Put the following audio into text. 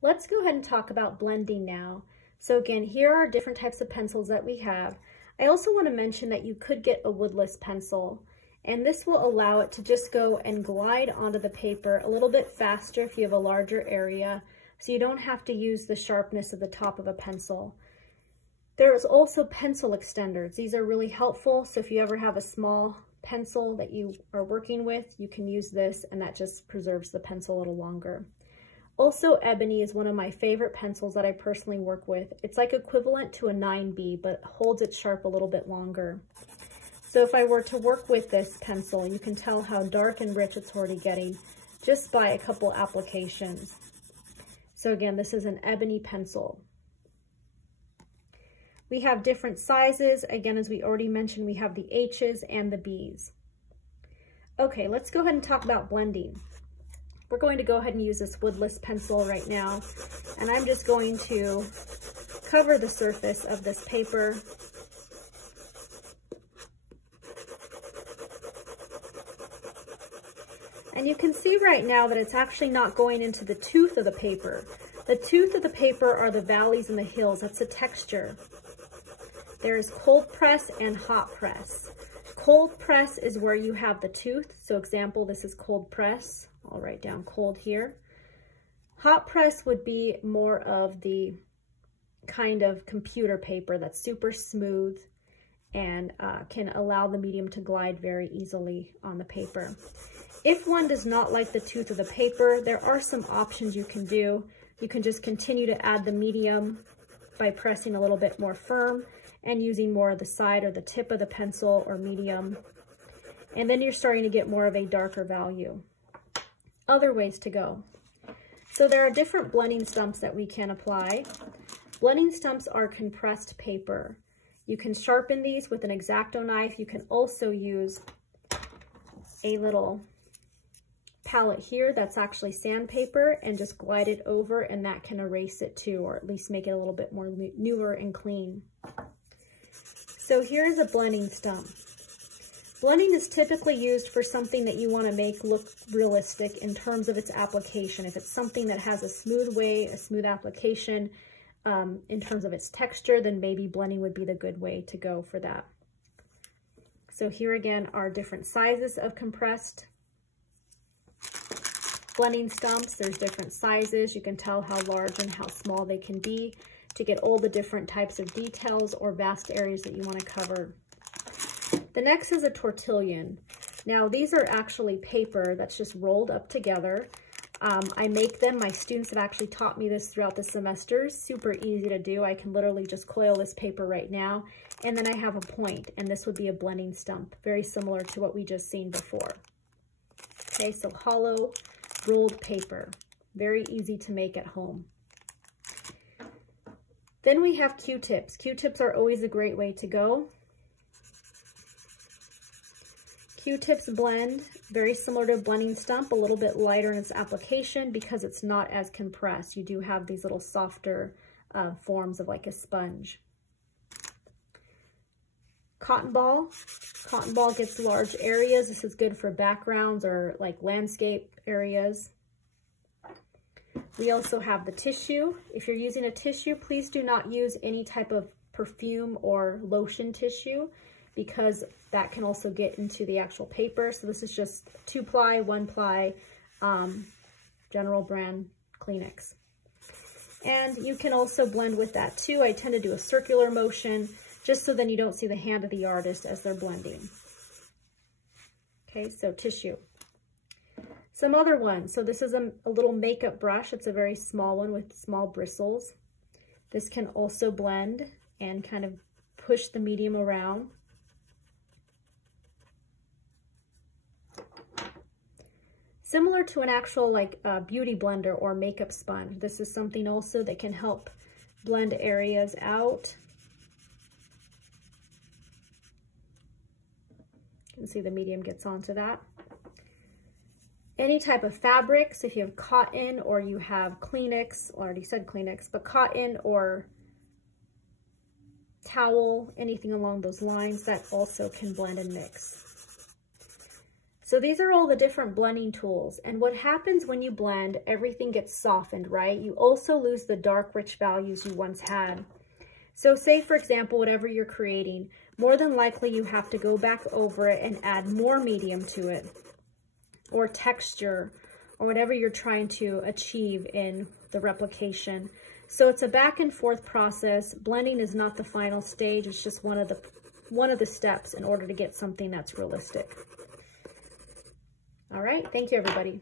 Let's go ahead and talk about blending now. So again, here are different types of pencils that we have. I also want to mention that you could get a woodless pencil, and this will allow it to just go and glide onto the paper a little bit faster if you have a larger area, so you don't have to use the sharpness of the top of a pencil. There's also pencil extenders. These are really helpful, so if you ever have a small pencil that you are working with, you can use this, and that just preserves the pencil a little longer. Also, Ebony is one of my favorite pencils that I personally work with. It's like equivalent to a 9B, but holds its sharp a little bit longer. So if I were to work with this pencil, you can tell how dark and rich it's already getting just by a couple applications. So again, this is an Ebony pencil. We have different sizes. Again, as we already mentioned, we have the H's and the B's. Okay, let's go ahead and talk about blending. We're going to go ahead and use this woodless pencil right now, and I'm just going to cover the surface of this paper. And you can see right now that it's actually not going into the tooth of the paper. The tooth of the paper are the valleys and the hills. That's the texture. There's cold press and hot press. Cold press is where you have the tooth. So example, this is cold press. I'll write down cold here. Hot press would be more of the kind of computer paper that's super smooth and can allow the medium to glide very easily on the paper. If one does not like the tooth of the paper, there are some options you can do. You can just continue to add the medium by pressing a little bit more firm and using more of the side or the tip of the pencil or medium. And then you're starting to get more of a darker value. Other ways to go. So there are different blending stumps that we can apply. Blending stumps are compressed paper. You can sharpen these with an X-Acto knife. You can also use a little palette here that's actually sandpaper and just glide it over, and that can erase it too, or at least make it a little bit more newer and clean. So here's a blending stump. Blending is typically used for something that you want to make look realistic in terms of its application. If it's something that has a smooth way, a smooth application in terms of its texture, then maybe blending would be the good way to go for that. So here again are different sizes of compressed blending stumps. There's different sizes. You can tell how large and how small they can be to get all the different types of details or vast areas that you want to cover. The next is a tortillion. Now these are actually paper that's just rolled up together. I make them. My students have actually taught me this throughout the semesters. Super easy to do. I can literally just coil this paper right now, and then I have a point, and this would be a blending stump, very similar to what we just seen before. Okay, so hollow rolled paper, very easy to make at home. Then we have Q-tips. Q-tips are always a great way to go. Q-tips blend, very similar to a blending stump, a little bit lighter in its application because it's not as compressed. You do have these little softer forms of like a sponge. Cotton ball. Cotton ball gets large areas. This is good for backgrounds or like landscape areas. We also have the tissue. If you're using a tissue, please do not use any type of perfume or lotion tissue, because that can also get into the actual paper. So this is just 2-ply, 1-ply, general brand Kleenex. And you can also blend with that too. I tend to do a circular motion, just so then you don't see the hand of the artist as they're blending. Okay, so tissue. Some other ones. So this is a little makeup brush. It's a very small one with small bristles. This can also blend and kind of push the medium around. Similar to an actual like beauty blender or makeup sponge. This is something also that can help blend areas out. You can see the medium gets onto that. Any type of fabrics, if you have cotton or you have Kleenex, I already said Kleenex, but cotton or towel, anything along those lines, that also can blend and mix. So these are all the different blending tools. And what happens when you blend, everything gets softened, right? You also lose the dark, rich values you once had. So say, for example, whatever you're creating, more than likely you have to go back over it and add more medium to it, or texture, or whatever you're trying to achieve in the replication. So it's a back and forth process. Blending is not the final stage. It's just one of the steps in order to get something that's realistic. All right, thank you, everybody.